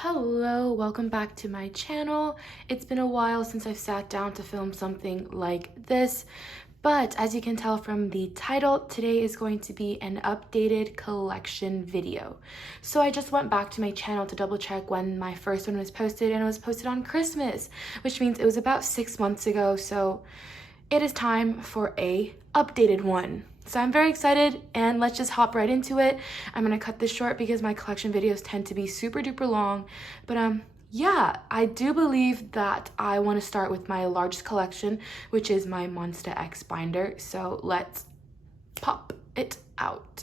Hello, welcome back to my channel. It's been a while since I've sat down to film something like this, but as you can tell from the title, today is going to be an updated collection video. So I just went back to my channel to double check when my first one was posted, and it was posted on Christmas, which means it was about 6 months ago, so it is time for a updated one. So I'm very excited, and let's just hop right into it. I'm gonna cut this short because my collection videos tend to be super duper long, but yeah, I do believe that I want to start with my largest collection, which is my Monsta X binder. So let's pop it out.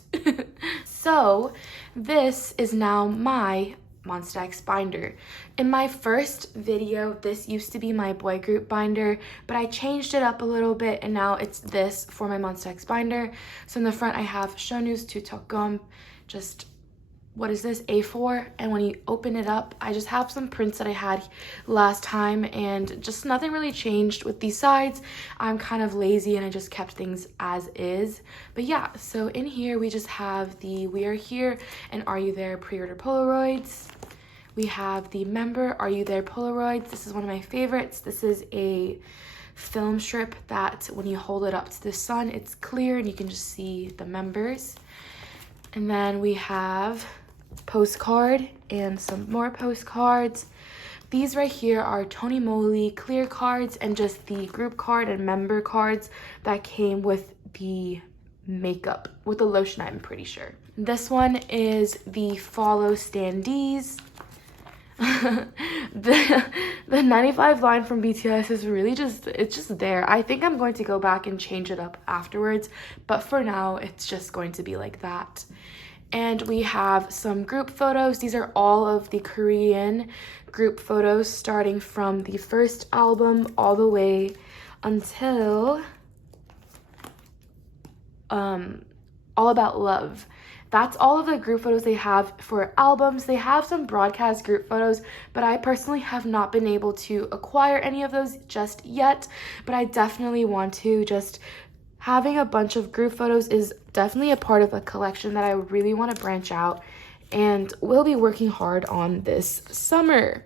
So this is now my Monsta X binder. In my first video, this used to be my boy group binder, but I changed it up a little bit, and now it's this for my Monsta X binder. So in the front, I have shownu's to dokyeom, just, what is this, A4, and when you open it up, I just have some prints that I had last time, and just nothing really changed with these sides. I'm kind of lazy and I just kept things as is. But yeah, so in here we just have the We Are Here and Are You There pre-order Polaroids. We have the Member Are You There Polaroids. This is one of my favorites. This is a film strip that when you hold it up to the sun, it's clear and you can just see the members. And then we have postcard and some more postcards. These right here are Tony Moly clear cards and just the group card and member cards that came with the makeup, with the lotion, I'm pretty sure. This one is the follow standees. the 95 line from BTS is really it's just there. I think I'm going to go back and change it up afterwards, but for now it's just going to be like that. And we have some group photos. These are all of the Korean group photos, starting from the first album all the way until All About Love. That's all of the group photos they have for albums. They have some broadcast group photos, but I personally have not been able to acquire any of those just yet, but I definitely want to. Just having a bunch of group photos is definitely a part of a collection that I really want to branch out and will be working hard on this summer.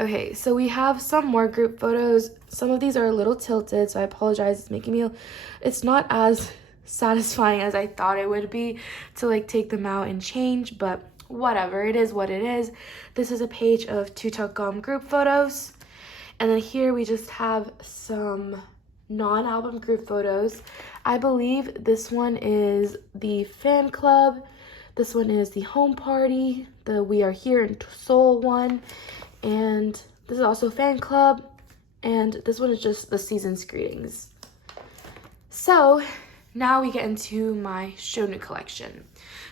Okay, so we have some more group photos. Some of these are a little tilted, so I apologize. It's not as satisfying as I thought it would be to like take them out and change, but whatever, it is what it is. This is a page of Dokyeom group photos, and then here we just have some non-album group photos. I believe this one is the fan club, this one is the home party, the We Are Here in Seoul one, and this is also fan club, and this one is just the season's greetings. So now we get into my shownu collection.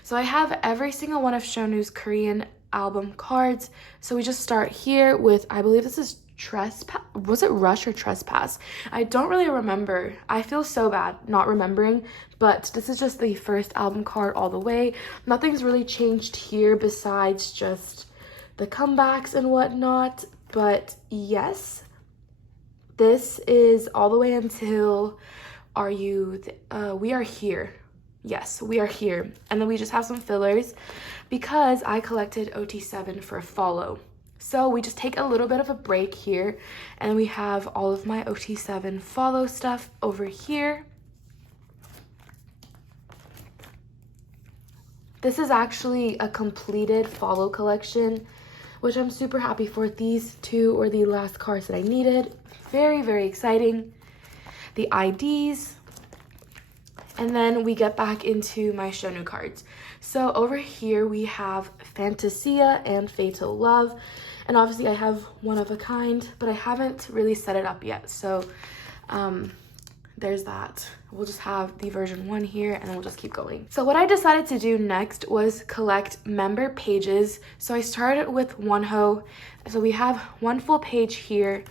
So I have every single one of shownu's Korean album cards. So we just start here with, I believe this is Trespass. Was it Rush or Trespass? I don't really remember. I feel so bad not remembering, but this is just the first album card all the way. Nothing's really changed here besides just the comebacks and whatnot, but yes, this is all the way until We Are Here. Yes, We Are Here. And then we just have some fillers because I collected OT7 for follow. So we just take a little bit of a break here, and we have all of my OT7 follow stuff over here. This is actually a completed follow collection, which I'm super happy for. These two were the last cards that I needed. Very, very exciting. The IDs. And then we get back into my shownu cards. So over here we have Fantasia and Fatal Love. And obviously I have One of a Kind, but I haven't really set it up yet. So there's that. We'll just have the version 1 here, and then we'll just keep going. So what I decided to do next was collect member pages. So I started with wonho. So we have one full page here,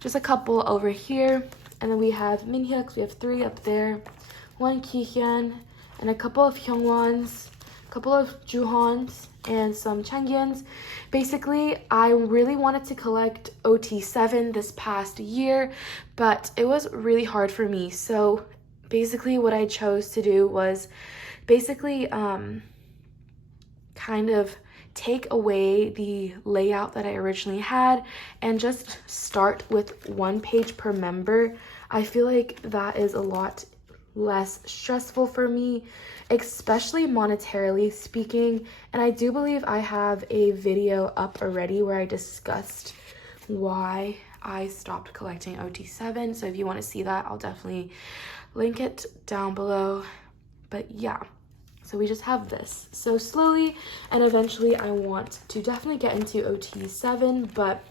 just a couple over here. And then we have minhyuks, we have 3 up there, 1 kihyun, and a couple of hyungwons, a couple of juhons, and some changyuns. Basically, I really wanted to collect OT7 this past year, but it was really hard for me. So basically what I chose to do was basically kind of take away the layout that I originally had and just start with 1 page per member. I feel like that is a lot less stressful for me, especially monetarily speaking. And I do believe I have a video up already where I discussed why I stopped collecting OT7. So if you want to see that, I'll definitely link it down below. But yeah, so we just have this. So slowly and eventually I want to definitely get into OT7, but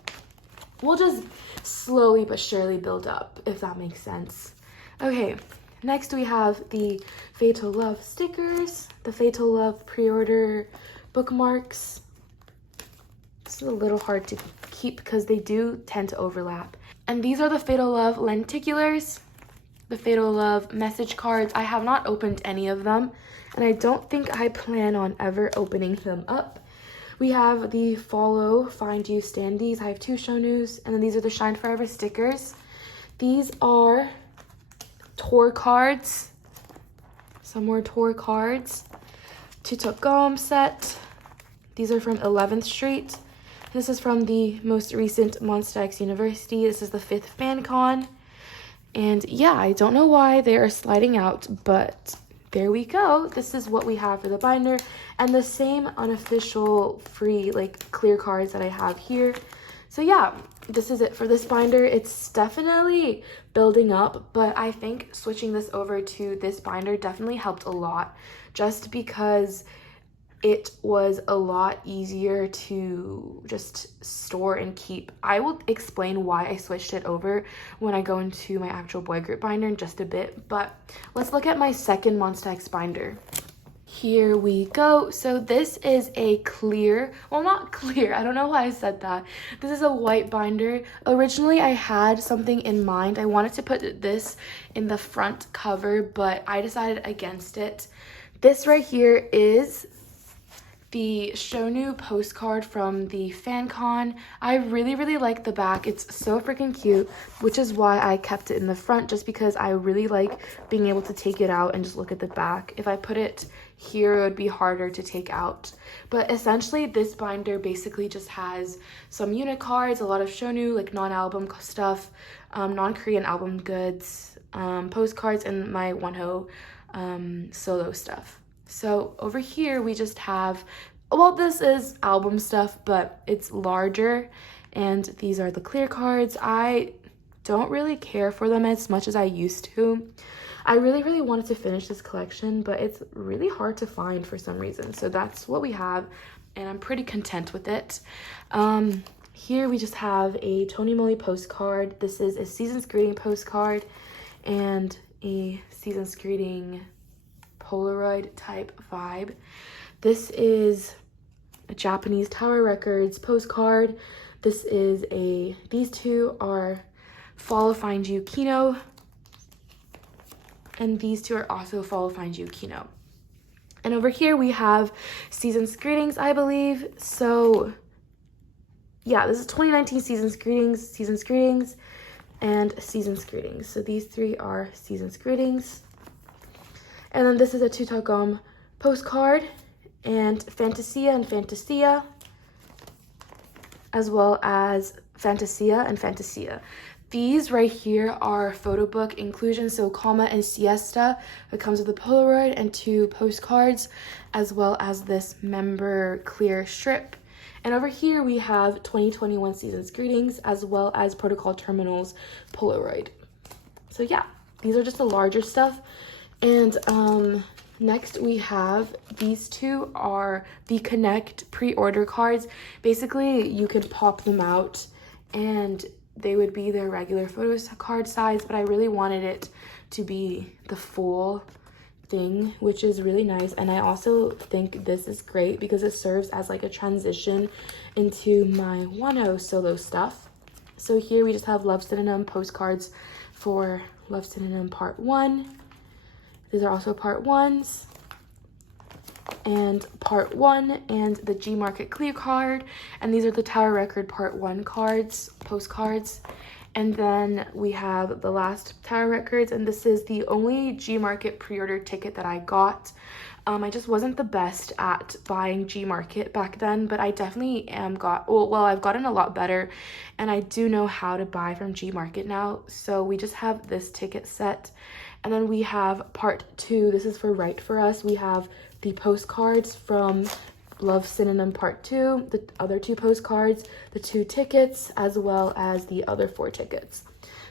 we'll just slowly but surely build up, if that makes sense. Okay, next we have the Fatal Love stickers, the Fatal Love pre-order bookmarks. This is a little hard to keep because they do tend to overlap. And these are the Fatal Love lenticulars, the Fatal Love message cards. I have not opened any of them, and I don't think I plan on ever opening them up. We have the Follow, Find You standees. I have 2 shownus, and then these are the Shine Forever stickers. These are tour cards, some more tour cards. Dokyeom set. These are from 11th Street. This is from the most recent Monsta X University. This is the 5th fan con. And yeah, I don't know why they are sliding out, but there we go. This is what we have for the binder, and the same unofficial free like clear cards that I have here. So yeah, this is it for this binder. It's definitely building up, but I think switching this over to this binder definitely helped a lot, just because it was a lot easier to just store and keep. I will explain why I switched it over when I go into my actual boy group binder in just a bit, but let's look at my second Monsta X binder. Here we go. So this is a clear, well, not clear, I don't know why I said that. This is a white binder. Originally I had something in mind. I wanted to put this in the front cover, but I decided against it. This right here is the shownu postcard from the FanCon. I really like the back. It's so freaking cute, which is why I kept it in the front, just because I really like being able to take it out and just look at the back. If I put it here, it would be harder to take out. But essentially, this binder basically just has some unit cards, a lot of shownu, like non-album stuff, non-Korean album goods, postcards, and my wonho solo stuff. So over here we just have, well, this is album stuff, but it's larger, and these are the clear cards. I don't really care for them as much as I used to. I really wanted to finish this collection, but it's really hard to find for some reason. So that's what we have, and I'm pretty content with it. Here we just have a Tony Moly postcard. This is a Season's Greeting postcard and a Season's Greeting Polaroid type vibe. This is a Japanese Tower Records postcard. This is these two are Follow Find You Kihno, and these two are also Follow Find You Kihno. And over here we have Season's Greetings, I believe. So yeah, this is 2019 Season's Greetings, and Season's Greetings. So these 3 are Season's Greetings. And then this is a Dokyeom postcard, and Fantasia, as well as Fantasia. These right here are photo book inclusions, so Calma and Siesta. It comes with a Polaroid and 2 postcards, as well as this member clear strip. And over here we have 2021 Season's Greetings, as well as Protocol Terminals Polaroid. So yeah, these are just the larger stuff. And next we have, these 2 are the Connect pre-order cards. Basically, you can pop them out and they would be their regular photo card size, but I really wanted it to be the full thing, which is really nice. And I also think this is great because it serves as like a transition into my wonho solo stuff. So here we just have Love Synonym postcards for Love Synonym Part 1. These are also Part 1s and Part 1 and the G Market Clear card. And these are the Tower Record Part 1 cards, postcards. And then we have the last Tower Records, and this is the only G Market pre-order ticket that I got. I just wasn't the best at buying G Market back then, but I definitely I've gotten a lot better, and I do know how to buy from G Market now. So we just have this ticket set, and then we have part 2. This is for Right For Us. We have the postcards from Love Synonym Part 2, the other 2 postcards, the 2 tickets, as well as the other 4 tickets.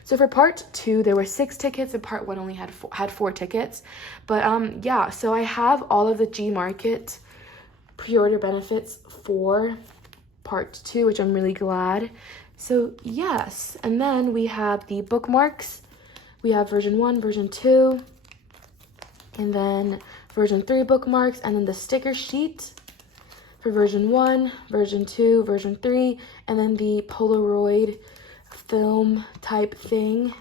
So for part 2, there were 6 tickets, and part 1 only had 4 tickets. But yeah, so I have all of the G Market pre-order benefits for part 2, which I'm really glad. So yes, and then we have the bookmarks. We have version 1, version 2, and then version 3 bookmarks, and then the sticker sheet for version 1, version 2, version 3, and then the Polaroid film type thing,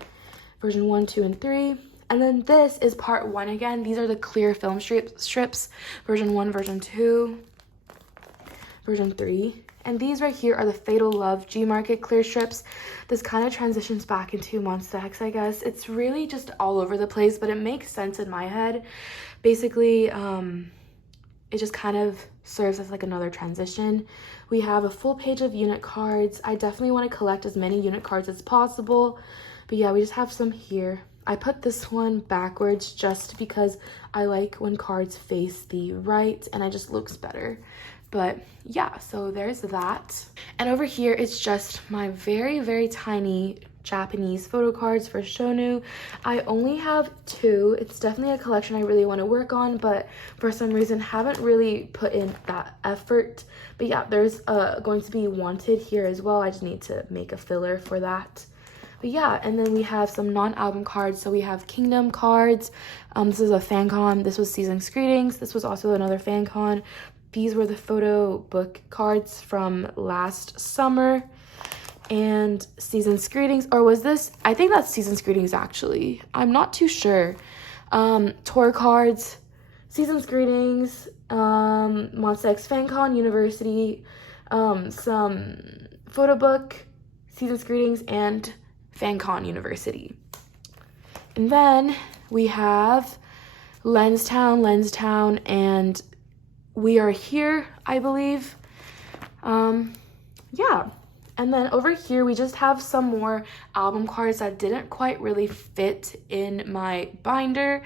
version 1, 2, and 3. And then this is part 1 again. These are the clear film strips, version 1, version 2, version 3. And these right here are the Fatal Love G Market clear strips. This kind of transitions back into Monsta X, I guess. It's really just all over the place, but it makes sense in my head. Basically, it just kind of serves as like another transition. We have a full page of unit cards. I definitely want to collect as many unit cards as possible. But yeah, we just have some here. I put this one backwards just because I like when cards face the right, and it just looks better. But yeah, so there's that. And over here, it's just my very, very tiny Japanese photo cards for shownu. I only have 2. It's definitely a collection I really want to work on, but for some reason haven't really put in that effort. But yeah, there's going to be Wanted here as well. I just need to make a filler for that. But yeah, and then we have some non-album cards. So we have Kingdom cards. This is a fan con. This was Season's Greetings. This was also another fan con. These were the photo book cards from last summer. And Season's Greetings, or was this? I think that's Season's Greetings actually. I'm not too sure. Tour cards, Season's Greetings, Monsta X FanCon University, some photo book, Season's Greetings, and FanCon University. And then we have Lenstown, and We Are Here, I believe. Yeah. And then over here, we just have some more album cards that didn't quite really fit in my binder.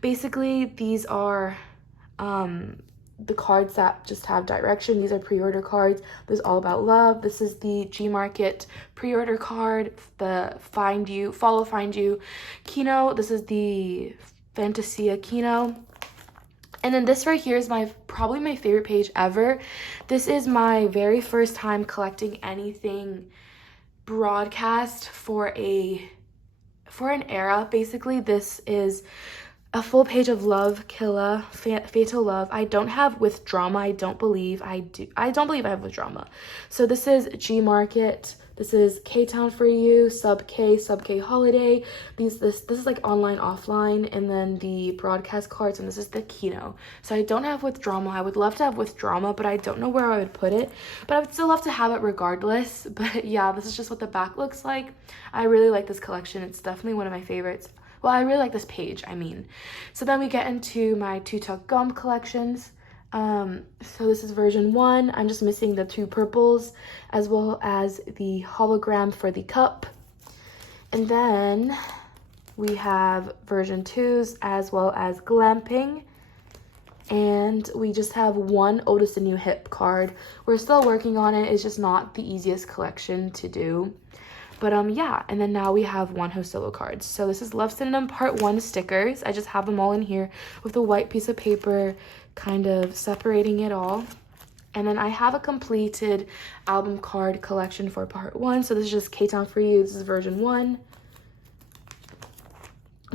Basically, these are the cards that just have direction. These are pre-order cards. This is All About Love. This is the G Market pre-order card, the Follow Find You kihno. This is the Fantasia kihno. And then this right here is probably my favorite page ever. This is my very first time collecting anything broadcast for an era. Basically, this is a full page of Love, Killa, Fatal Love. I don't have With Drama. I don't believe I do. I don't believe I have With Drama. So this is G Market. This is K-Town For You, Sub K Holiday. This is like online, offline, and then the broadcast cards, and this is the kihno. So I don't have With Drama. I would love to have With Drama, but I don't know where I would put it. But I would still love to have it regardless. But yeah, this is just what the back looks like. I really like this collection. It's definitely one of my favorites. Well, I really like this page, I mean. So then we get into my 2 dokyeom collections. So this is version 1. I'm just missing the 2 purples, as well as the hologram for the cup. And then we have version 2s, as well as glamping. And we just have 1 Otis the New Hip card. We're still working on it. It's just not the easiest collection to do. But yeah, and then now we have wonho solo cards. So this is Love Synonym Part 1 stickers. I just have them all in here with a white piece of paper, kind of separating it all. And then I have a completed album card collection for Part 1. So this is just K-Town For You. This is version 1.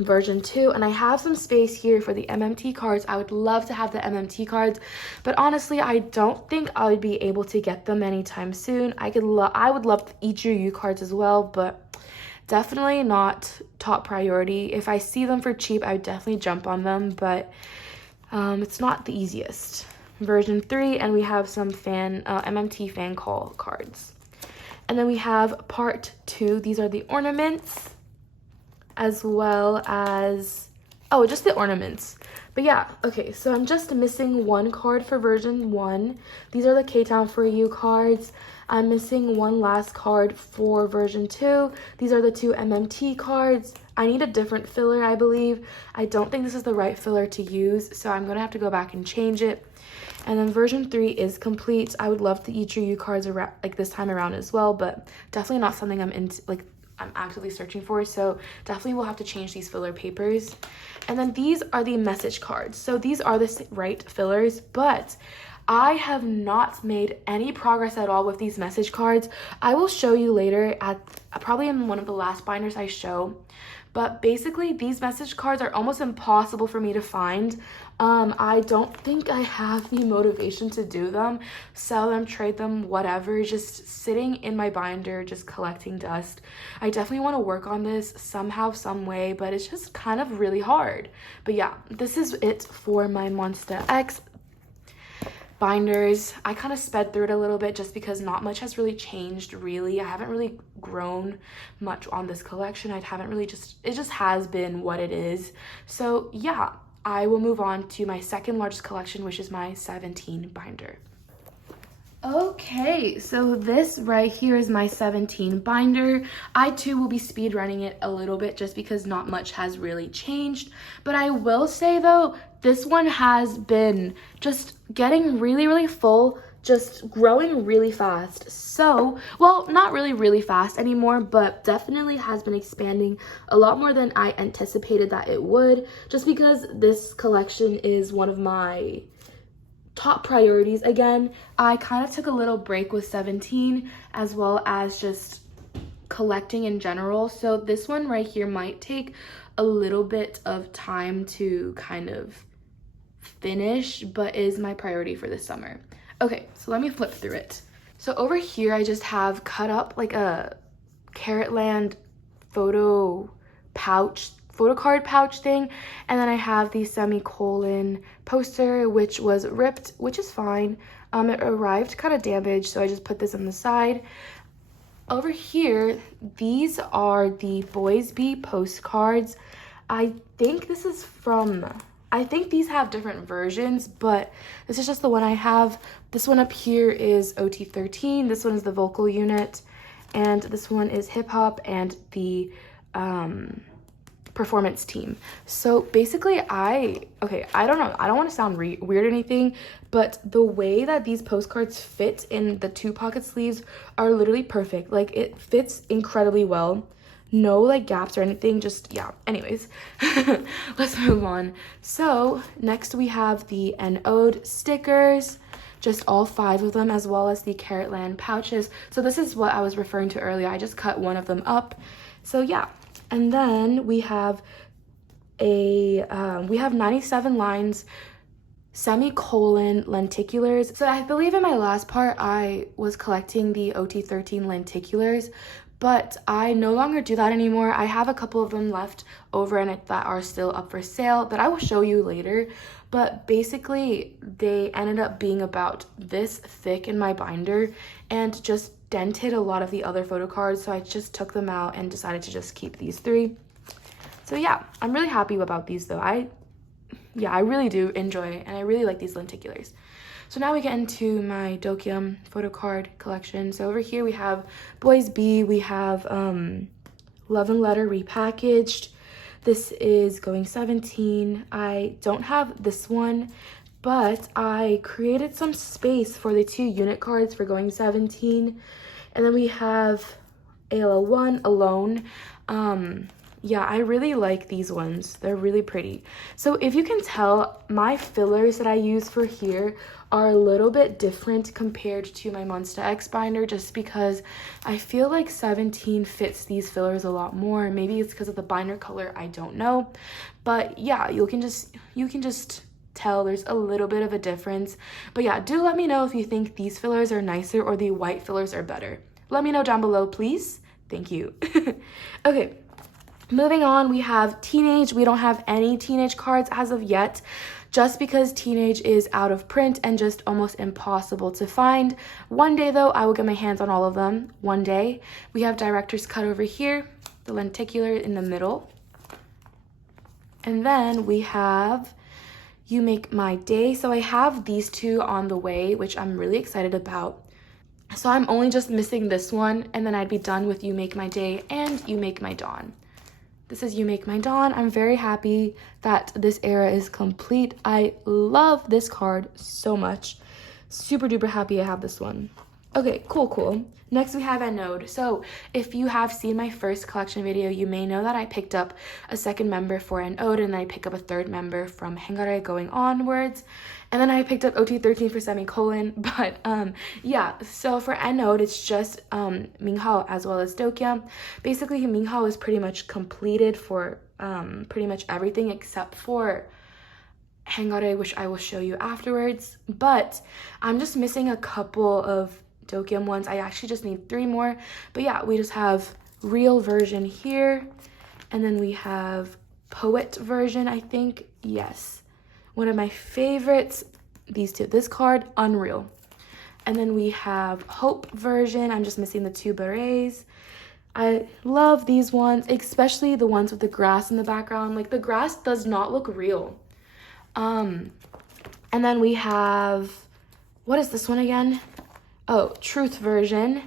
Version 2, and I have some space here for the MMT cards. I would love to have the MMT cards, but honestly, I don't think I would be able to get them anytime soon. I would love the JUL cards as well, but definitely not top priority. If I see them for cheap, I would definitely jump on them, but it's not the easiest. Version 3, and we have some MMT fan call cards. And then we have Part 2. These are the ornaments, as well as, just the ornaments. But yeah, okay, so I'm just missing one card for version 1. These are the K-Town For You cards. I'm missing one last card for version 2. These are the 2 MMT cards. I need a different filler, I believe. I don't think this is the right filler to use, so I'm going to have to go back and change it. And then version 3 is complete. I would love the i-dle cards around, like this time around as well, but definitely not something I'm into, like I'm actively searching for, so definitely will have to change these filler papers. And then these are the message cards. So these are the right fillers, but I have not made any progress at all with these message cards. I will show you later at probably in one of the last binders I show. But basically, these message cards are almost impossible for me to find. I don't think I have the motivation to do them, sell them, trade them, whatever, just sitting in my binder, just collecting dust. I definitely want to work on this somehow, some way, but it's just kind of really hard. But yeah, this is it for my Monsta X binders. I kind of sped through it a little bit just because not much has really changed, really. I haven't really grown much on this collection. I haven't really it just has been what it is. So yeah, I will move on to my second largest collection, which is my 17 binder. Okay, so this right here is my 17 binder. I too will be speed running it a little bit just because not much has really changed. But I will say though, this one has been just getting really full, just growing really fast. So, well, not really fast anymore, but definitely has been expanding a lot more than I anticipated that it would, just because this collection is one of my top priorities. Again, I kind of took a little break with 17 as well as just collecting in general, so this one right here might take a little bit of time to kind of finish, but is my priority for this summer. Okay, so let me flip through it. So over here I just have cut up like a Carrotland photocard pouch thing, and then I have the semicolon poster which was ripped, which is fine. It arrived kind of damaged, so I just put this on the side. Over here, these are the Boys Be postcards. I think these have different versions, but this is just the one I have. This one up here is OT13, this one is the vocal unit, and this one is hip hop and the performance team. So basically I don't know, I don't want to sound weird or anything, but the way that these postcards fit in the 2 pocket sleeves are literally perfect. Like, it fits incredibly well. No like gaps or anything, just yeah. Anyways, let's move on. So next we have the N-Ode stickers, just all 5 of them, as well as the Carrotland pouches. So this is what I was referring to earlier. I just cut one of them up. So yeah, and then we have 97 lines, semicolon lenticulars. So I believe in my last part I was collecting the OT13 lenticulars, but I no longer do that anymore. I have a couple of them left over in it that are still up for sale that I will show you later. But basically, they ended up being about this thick in my binder and just dented a lot of the other photo cards. So I just took them out and decided to just keep these 3. So yeah, I'm really happy about these though. I really do enjoy it, and I really like these lenticulars. So now we get into my Dokyeom photo card collection. So over here we have Boys Be, we have Love and Letter repackaged. This is going 17. I don't have this one, but I created some space for the 2 unit cards for going 17. And then we have AL1 Alone. Yeah, I really like these ones. They're really pretty. So if you can tell, my fillers that I use for here are a little bit different compared to my Monsta X binder, just because I feel like 17 fits these fillers a lot more. Maybe it's because of the binder color, I don't know. But yeah, you can just tell there's a little bit of a difference. But yeah, do let me know if you think these fillers are nicer or the white fillers are better. Let me know down below, please. Thank you. Okay. Moving on, we have Teenage. We don't have any Teenage cards as of yet, just because Teenage is out of print and just almost impossible to find. One day though, I will get my hands on all of them. One day. We have Director's Cut over here, the lenticular in the middle. And then we have You Make My Day. So I have these two on the way, which I'm really excited about. So I'm only just missing this one, and then I'd be done with You Make My Day and You Make My Dawn. This is You Make My Dawn. I'm very happy that this era is complete. I love this card so much. Super duper happy I have this one. Okay, cool. Next we have Anode. So if you have seen my first collection video, you may know that I picked up a second member for Anode, and then I picked up a third member from Hangare going onwards. And then I picked up OT13 for semicolon. But yeah, so for Anode, it's just minghao as well as dokyeom. Basically, minghao is pretty much completed for pretty much everything except for Hangare, which I will show you afterwards. But I'm just missing a couple of dokyeom ones. I actually just need 3 more. But yeah, we just have real version here, and then we have poet version, I think. Yes, one of my favorites, these two. This card, unreal. And then we have hope version. I'm just missing the 2 berets. I love these ones, especially the ones with the grass in the background. Like, the grass does not look real. And then we have, what is this one again? Oh, truth version.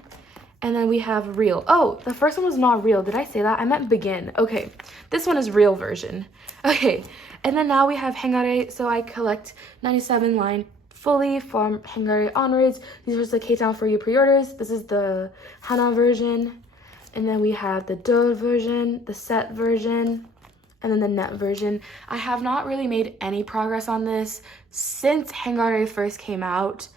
And then we have real. Oh, the first one was not real. Did I say that? I meant begin. Okay, this one is real version. Okay, and then now we have Hangare. So I collect 97 line fully from Hangare onwards. These are the K-Town for you pre-orders. This is the Hana version. And then we have the JUL version, the set version, and then the net version. I have not really made any progress on this since Hangare first came out.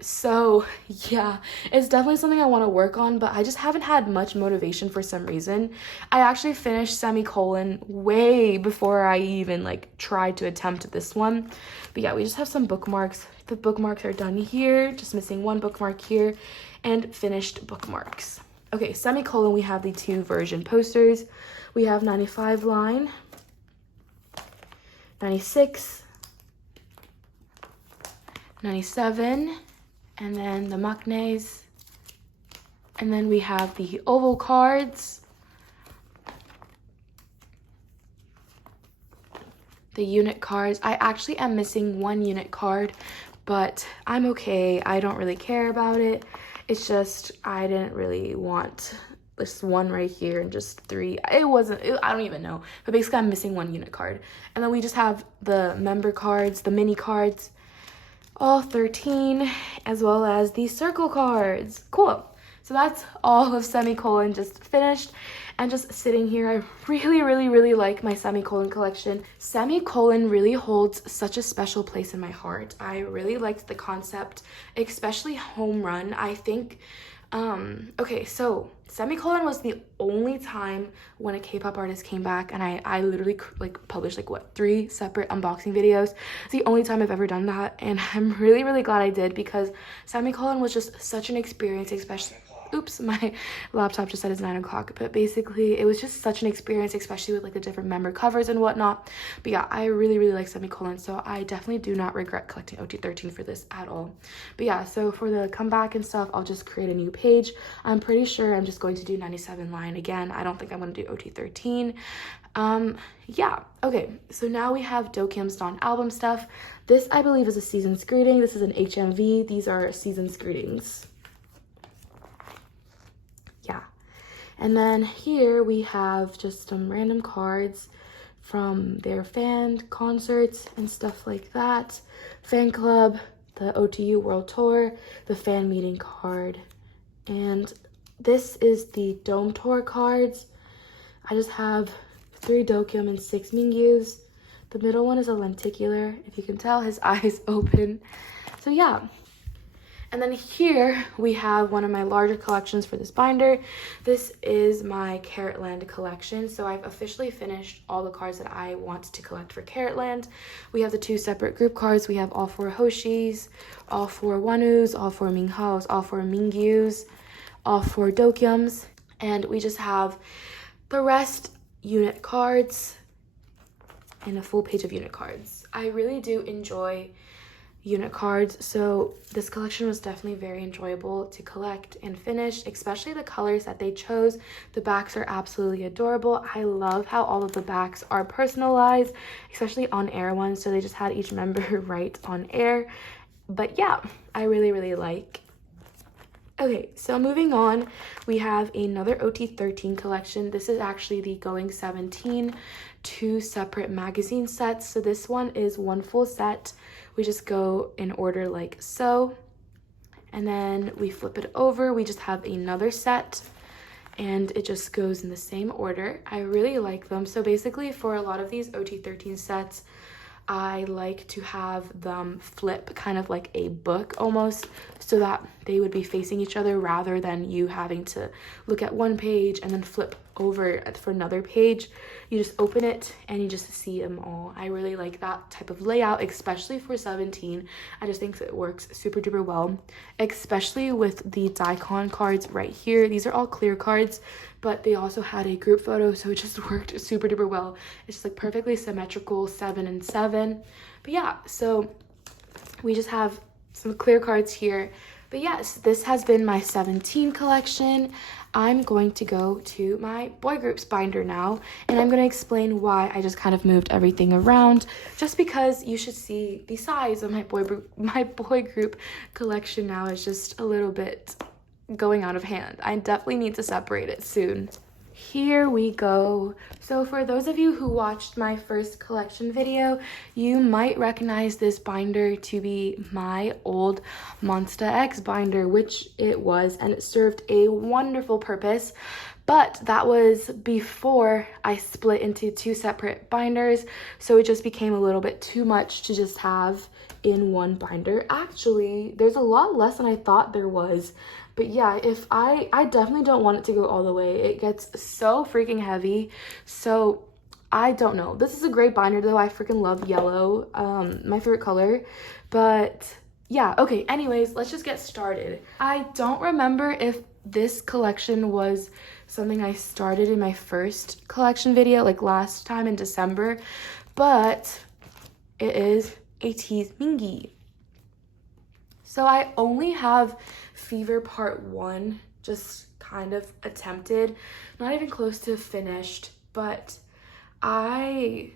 So yeah, it's definitely something I want to work on, but I just haven't had much motivation for some reason. I actually finished semicolon way before I even like tried to attempt this one. But yeah, we just have some bookmarks. The bookmarks are done here, just missing 1 bookmark here, and finished bookmarks. Okay, semicolon, we have the 2 version posters. We have 95 line, 96, 97, and then the maknaes, and then we have the oval cards, the unit cards. I actually am missing 1 unit card, but I'm okay. I don't really care about it. It's just I didn't really want this 1 right here and just 3. I don't even know, but basically I'm missing 1 unit card. And then we just have the member cards, the mini cards, all 13, as well as the circle cards. Cool. So that's all of semicolon just finished and just sitting here. I really like my semicolon collection. Semicolon really holds such a special place in my heart. I really liked the concept, especially home run. I think okay, so semicolon was the only time when a K-pop artist came back, and I literally like published like what 3 separate unboxing videos. It's the only time I've ever done that, and I'm really glad I did, because semicolon was just such an experience, especially oops, my laptop just said it's 9 o'clock, but basically it was just such an experience, especially with like the different member covers and whatnot. But yeah, I really like semicolon, so I definitely do not regret collecting OT13 for this at all. But yeah, so for the comeback and stuff, I'll just create a new page. I'm pretty sure I'm just going to do 97 line again. I don't think I'm going to do OT13. Yeah, okay, so now we have Dokyeom's non-album stuff. This, I believe, is a season's greeting. This is an HMV. These are season's greetings. Yeah, and then here we have just some random cards from their fan concerts and stuff like that. Fan club, the OTU World Tour, the fan meeting card, and this is the Dome Tour cards. I just have 3 Dokyeom and 6 Mingyus. The middle one is a lenticular. If you can tell, his eyes open. So yeah. And then here we have one of my larger collections for this binder. This is my Carrotland collection. So I've officially finished all the cards that I want to collect for Carrotland. We have the 2 separate group cards. We have all 4 Hoshis, all 4 wonhos, all 4 minghaos, all 4 mingyus, all 4 dokyeoms. And we just have the rest unit cards and a full page of unit cards. I really do enjoy unit cards. So this collection was definitely very enjoyable to collect and finish, especially the colors that they chose. The backs are absolutely adorable. I love how all of the backs are personalized, especially on air ones. So they just had each member write on air. But yeah, I really like. Okay, so moving on, we have another OT13 collection. This is actually the Going 17, 2 separate magazine sets. So this one is one full set. We just go in order like so, and then we flip it over. We just have another set, and it just goes in the same order. I really like them. So basically for a lot of these OT13 sets, I like to have them flip kind of like a book almost, so that they would be facing each other rather than you having to look at one page and then flip over for another page. You just open it and you just see them all. I really like that type of layout, especially for 17. I just think it works super duper well, especially with the daikon cards right here. These are all clear cards, but they also had a group photo, so it just worked super duper well. It's just like perfectly symmetrical, 7 and 7. But yeah, so we just have some clear cards here. But yes, this has been my 17 collection. I'm going to go to my boy groups binder now, and I'm going to explain why I just kind of moved everything around, just because you should see the size of my boy group collection now is just a little bit going out of hand. I definitely need to separate it soon. Here we go. So for those of you who watched my first collection video, you might recognize this binder to be my old Monsta X binder, which it was, and it served a wonderful purpose. But that was before I split into 2 separate binders, so it just became a little bit too much to just have in one binder. Actually, there's a lot less than I thought there was. But yeah, if I definitely don't want it to go all the way. It gets so freaking heavy. So I don't know. This is a great binder though. I freaking love yellow, my favorite color. But yeah, okay, anyways, let's just get started. I don't remember if this collection was something I started in my first collection video, like last time in December, but it is ateez mingyu. So I only have Fever Part 1 just kind of attempted, not even close to finished, but I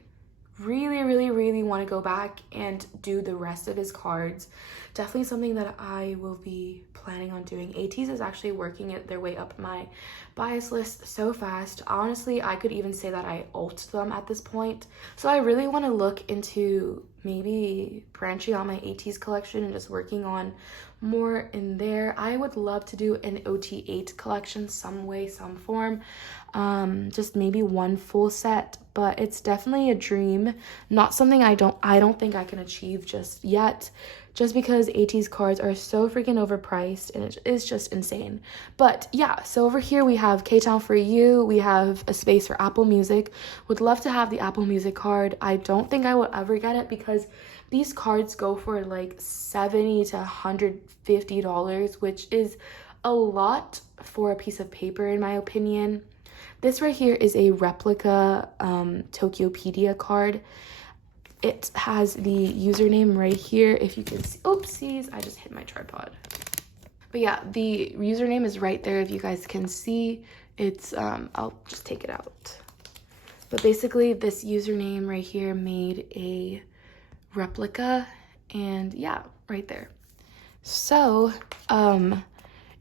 really want to go back and do the rest of his cards. Definitely something that I will be planning on doing. ateez is actually working their way up my bias list so fast. Honestly, I could even say that I ult them at this point. So I really want to look into maybe branching out my ateez collection and just working on more in there. I would love to do an OT8 collection some way, some form. Just maybe one full set, but it's definitely a dream. Not something I don't think I can achieve just yet, just because ateez cards are so freaking overpriced and it is just insane. But yeah, so over here we have K-Town for You. We have a space for Apple Music. Would love to have the Apple Music card. I don't think I will ever get it because these cards go for like $70 to $150, which is a lot for a piece of paper in my opinion. This right here is a replica Tokyopedia card. It has the username right here. If you can see, oopsies, I just hit my tripod. But yeah, the username is right there if you guys can see. It's, I'll just take it out. But basically this username right here made a replica, and yeah, right there. So,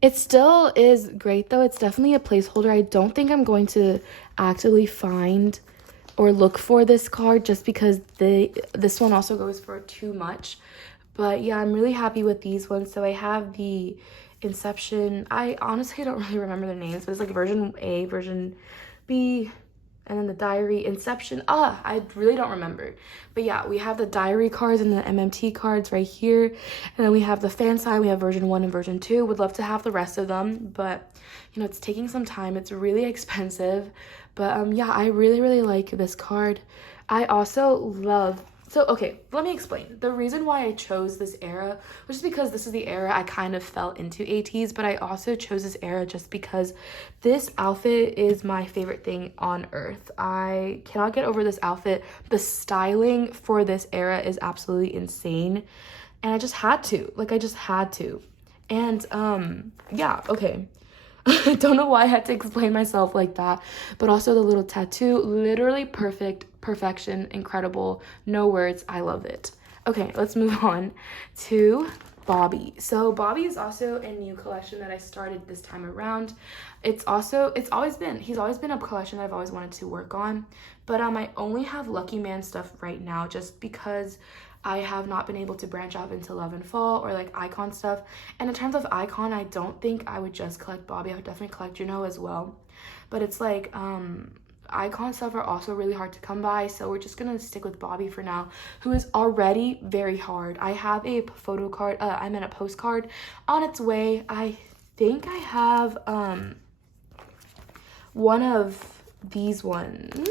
it still is great though. It's definitely a placeholder. I don't think I'm going to actively find or look for this card just because this one also goes for too much. But yeah, I'm really happy with these ones. So I have the Inception. I honestly don't really remember their names, but it's like version A, version B, and then the Diary, Inception. I really don't remember. But yeah, we have the Diary cards and the MMT cards right here. And then we have the fan side. We have version 1 and version 2. Would love to have the rest of them, but you know, it's taking some time. It's really expensive. But yeah, I really like this card. I also love... So, okay, let me explain. The reason why I chose this era was just because this is the era I kind of fell into ateez, but I also chose this era just because this outfit is my favorite thing on earth. I cannot get over this outfit. The styling for this era is absolutely insane. and I just had to. Like, I just had to. And, yeah, okay. I don't know why I had to explain myself like that, but also the little tattoo, literally perfection, incredible, no words, I love it. Okay, let's move on to Bobby. So Bobby is also a new collection that I started this time around. He's always been a collection that I've always wanted to work on, but I only have Lucky Man stuff right now just because I have not been able to branch out into Love and Fall or like icon stuff. And in terms of icon, I don't think I would just collect Bobby. I would definitely collect JUL as well. But it's like icon stuff are also really hard to come by, so we're just gonna stick with Bobby for now, who is already very hard. I have a a postcard on its way. I think I have one of these ones.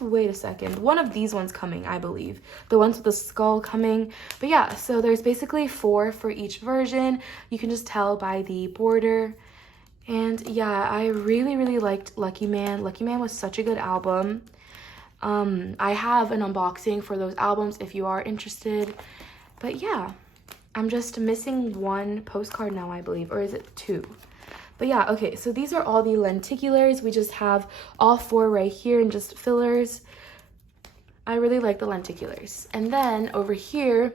Wait a second. One of these ones coming, I believe. The ones with the skull coming. But yeah, so there's basically 4 for each version. You can just tell by the border. And yeah, I really, really liked Lucky Man. Lucky Man was such a good album. I have an unboxing for those albums if you are interested. But yeah, I'm just missing 1 postcard now, I believe. Or is it 2? But yeah, okay, so these are all the lenticulars. We just have all 4 right here and just fillers. I really like the lenticulars. And then over here,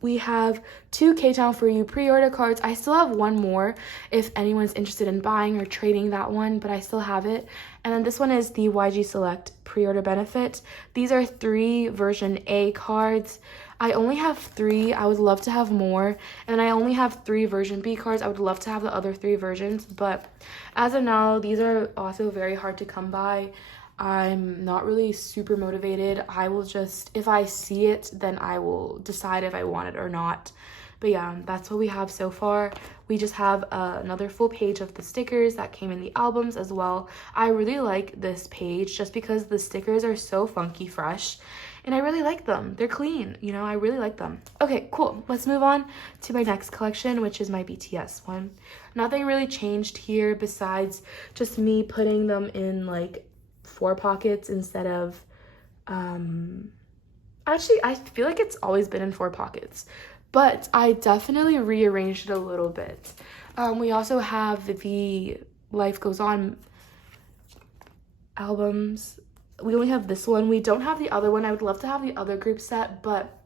we have 2 K-Town For You pre-order cards. I still have 1 more if anyone's interested in buying or trading that one, but I still have it. And then this one is the YG Select pre-order benefit. These are 3 version A cards. I only have 3. I would love to have more. And I only have 3 version B cards. I would love to have the other 3 versions. But as of now, these are also very hard to come by. I'm not really super motivated. I will just, if I see it, then I will decide if I want it or not. But yeah, that's what we have so far. We just have another full page of the stickers that came in the albums as well. I really like this page just because the stickers are so funky fresh. And I really like them. They're clean, you know, I really like them. Okay, cool. Let's move on to my next collection, which is my BTS one. Nothing really changed here besides just me putting them in like 4 pockets instead of, actually, I feel like it's always been in 4 pockets, but I definitely rearranged it a little bit. We also have the Life Goes On albums. We only have this one. We don't have the other one. I would love to have the other group set, but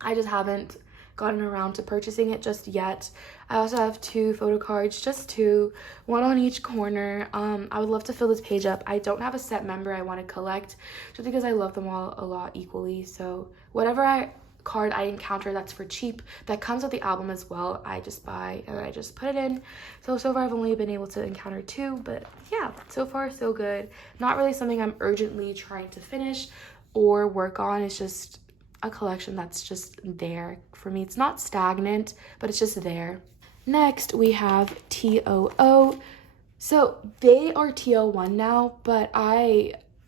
I just haven't gotten around to purchasing it just yet. I also have 2 photo cards, just 2, 1 on each corner. I would love to fill this page up. I don't have a set member I want to collect just because I love them all a lot equally. So whatever card I encounter that's for cheap, that comes with the album as well, I just buy and I just put it in. So far I've only been able to encounter 2, but yeah, so far so good. Not really something I'm urgently trying to finish or work on. It's just a collection that's just there for me. It's not stagnant, but it's just there. Next, we have TOO. So they are TO1 now, but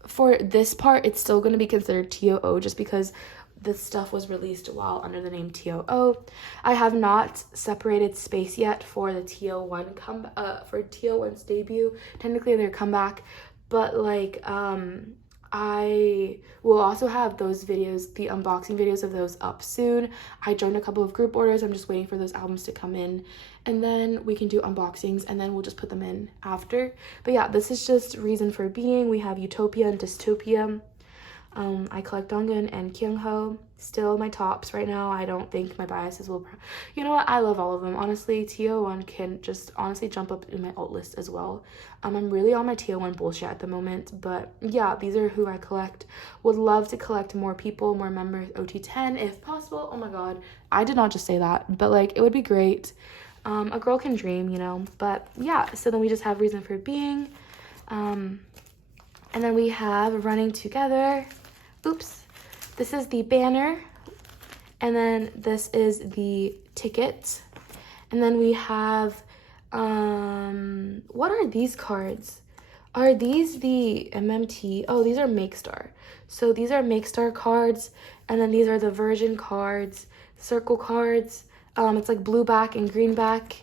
for this part, it's still going to be considered TOO just because this stuff was released while under the name TOO. I have not separated space yet for the TO1 for TO1's debut. Technically, their comeback, but like I will also have those videos, the unboxing videos of those up soon. I joined a couple of group orders. I'm just waiting for those albums to come in, and then we can do unboxings, and then we'll just put them in after. But yeah, this is just Reason for Being. We have Utopia and Dystopia. I collect Dongun and Kyungho. Still my tops right now. I don't think my biases will... You know what? I love all of them. Honestly, TO1 can just honestly jump up in my alt list as well. I'm really on my TO1 bullshit at the moment. But yeah, these are who I collect. Would love to collect more people, more members, OT10 if possible. Oh my god. I did not just say that. But like, it would be great. A girl can dream, you know. But yeah, so then we just have Reason for Being. And then we have Running Together. Oops, this is the banner, and then this is the ticket, and then we have, what are these cards? Are these the MMT? Oh, these are Makestar. So these are Makestar cards, and then these are the version cards, circle cards. It's like blue back and green back,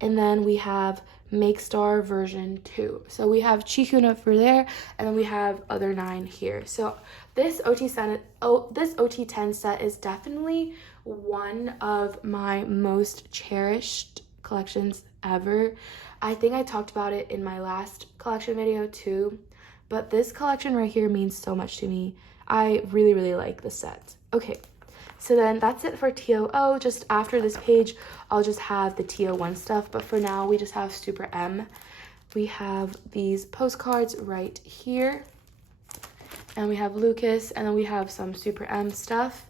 and then we have Makestar version 2. So we have Chihno for there, and then we have other 9 here. So this OT10 set is definitely one of my most cherished collections ever. I think I talked about it in my last collection video too, but this collection right here means so much to me. I really, really like this set. Okay, so then that's it for TOO. Just after this page, I'll just have the TO1 stuff, but for now, we just have Super M. We have these postcards right here, and we have Lucas, and then we have some Super M stuff.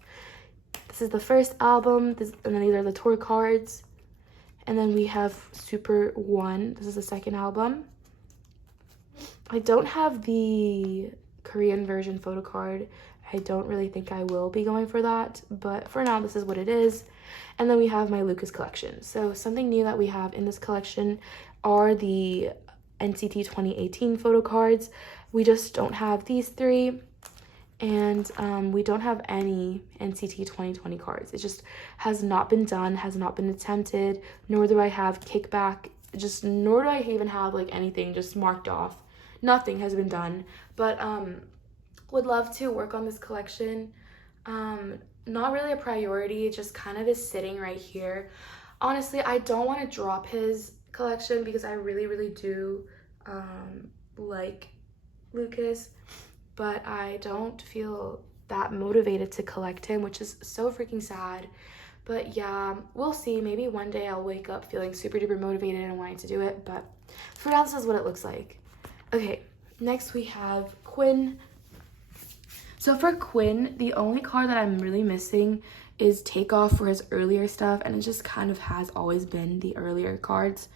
This is the first album, and then these are the tour cards. And then we have Super 1. This is the second album. I don't have the Korean version photo card. I don't really think I will be going for that, but for now, this is what it is. And then we have my Lucas collection. So something new that we have in this collection are the NCT 2018 photo cards. We just don't have these three. And we don't have any NCT 2020 cards. It just has not been done, has not been attempted, nor do I have kickback, nor do I even have like anything just marked off. Nothing has been done, but would love to work on this collection. Not really a priority, it just kind of is sitting right here. Honestly, I don't want to drop his collection because I really, really do like Lucas, but I don't feel that motivated to collect him, which is so freaking sad. But yeah, we'll see. Maybe one day I'll wake up feeling super duper motivated and wanting to do it, but for now, this is what it looks like. Okay, next we have Quinn. So for Quinn, the only card that I'm really missing is Takeoff for his earlier stuff, and it just kind of has always been the earlier cards.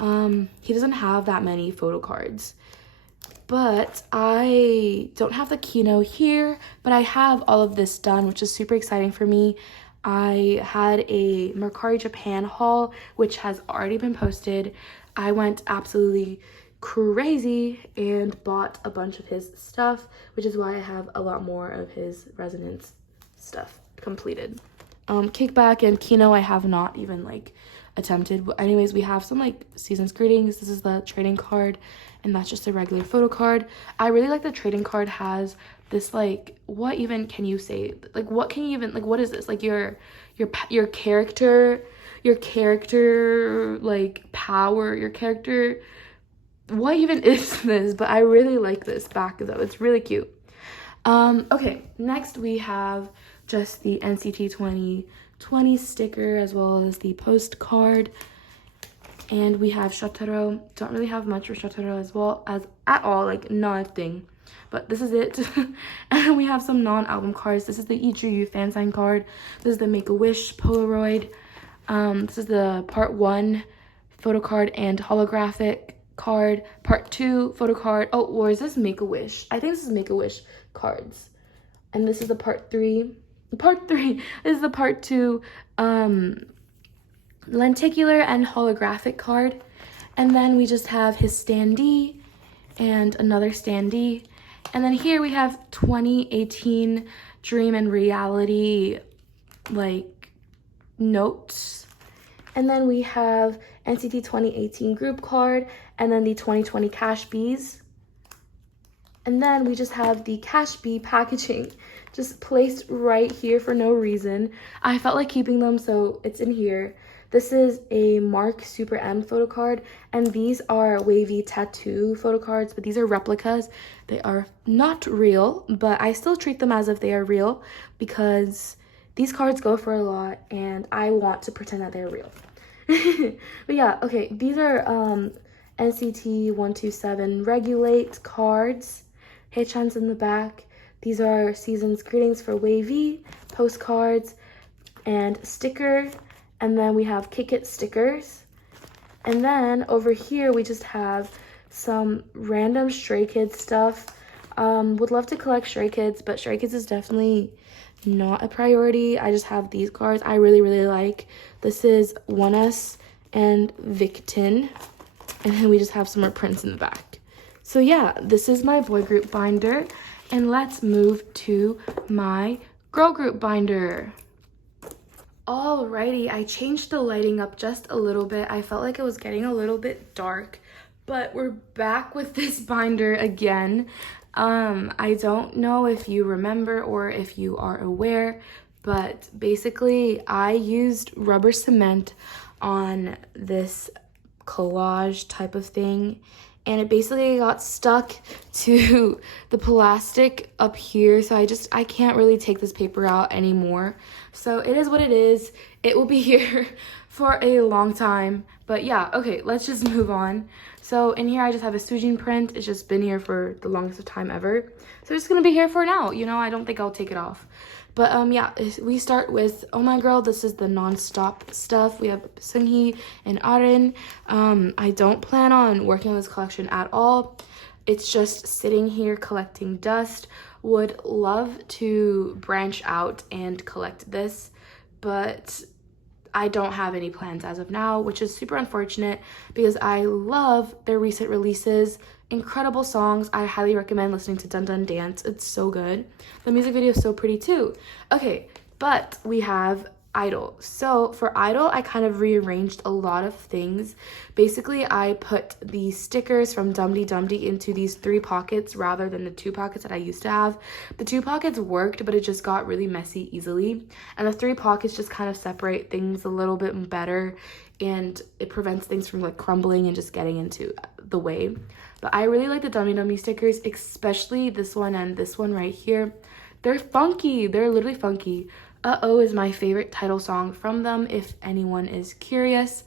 He doesn't have that many photo cards. But I don't have the kihno here, but I have all of this done, which is super exciting for me. I had a Mercari Japan haul, which has already been posted. I went absolutely crazy and bought a bunch of his stuff, which is why I have a lot more of his resonance stuff completed. Kickback and kihno I have not even like attempted. But anyways, we have some like season's greetings. This is the trading card, and that's just a regular photo card. I really like the trading card has this like, what even can you say? Like, what can you even, like, what is this? Like your character like power, your character, what even is this? But I really like this back though. It's really cute. Okay, next we have just the NCT 2020 sticker as well as the postcard. And we have Shotaro. Don't really have much for Shotaro as well as at all, like nothing. But this is it. And we have some non-album cards. This is the i-dle fan sign card. This is the Make-A-Wish Polaroid. This is the part 1 photo card and holographic card. Part 2 photo card. Oh, or is this Make-A-Wish? I think this is Make-A-Wish cards. And this is the part 3. Part 3 is the part 2 lenticular and holographic card. And then we just have his standee and another standee. And then here we have 2018 dream and reality like notes. And then we have NCT 2018 group card and then the 2020 cash bees. And then we just have the cash bee packaging just placed right here for no reason. I felt like keeping them, so it's in here. This is a Mark Super M photo card, and these are wavy tattoo photo cards, but these are replicas. They are not real, but I still treat them as if they are real because these cards go for a lot, and I want to pretend that they're real. But yeah, okay, these are NCT 127 Regulate cards. Haechan's in the back. These are season's greetings for wavy, postcards, and sticker. And then we have Kick It stickers. And then over here, we just have some random Stray Kids stuff. Would love to collect Stray Kids, but Stray Kids is definitely not a priority. I just have these cards I really, really like. This is ONEUS and Victon. And then we just have some more prints in the back. So yeah, this is my boy group binder. And let's move to my girl group binder. Alrighty, I changed the lighting up just a little bit. I felt like it was getting a little bit dark, but we're back with this binder again. I don't know if you remember or if you are aware, But basically, I used rubber cement on this collage type of thing, and it basically got stuck to the plastic up here, so I can't really take this paper out anymore. So it is what it is. It will be here for a long time. But yeah, okay, let's just move on. So in here I just have a Sujin print. It's just been here for the longest of time ever. So it's gonna be here for now, you know, I don't think I'll take it off. But yeah, we start with Oh My Girl. This is the non-stop stuff. We have Seunghee and Arin. I don't plan on working on this collection at all. It's just sitting here collecting dust. Would love to branch out and collect this, but I don't have any plans as of now, which is super unfortunate because I love their recent releases. Incredible songs. I highly recommend listening to Dun Dun Dance. It's so good. The music video is so pretty too. Okay, but we have i-dle. So for i-dle, I kind of rearranged a lot of things. Basically, I put the stickers from Dum Dee Dum Dee into these 3 pockets rather than the 2 pockets that I used to have. The 2 pockets worked, but it just got really messy easily. And the 3 pockets just kind of separate things a little bit better, and it prevents things from like crumbling and just getting into the way. But I really like the Dum Dee Dum Dee stickers, especially this one and this one right here. They're funky. They're literally funky. Uh-Oh is my favorite title song from them, if anyone is curious.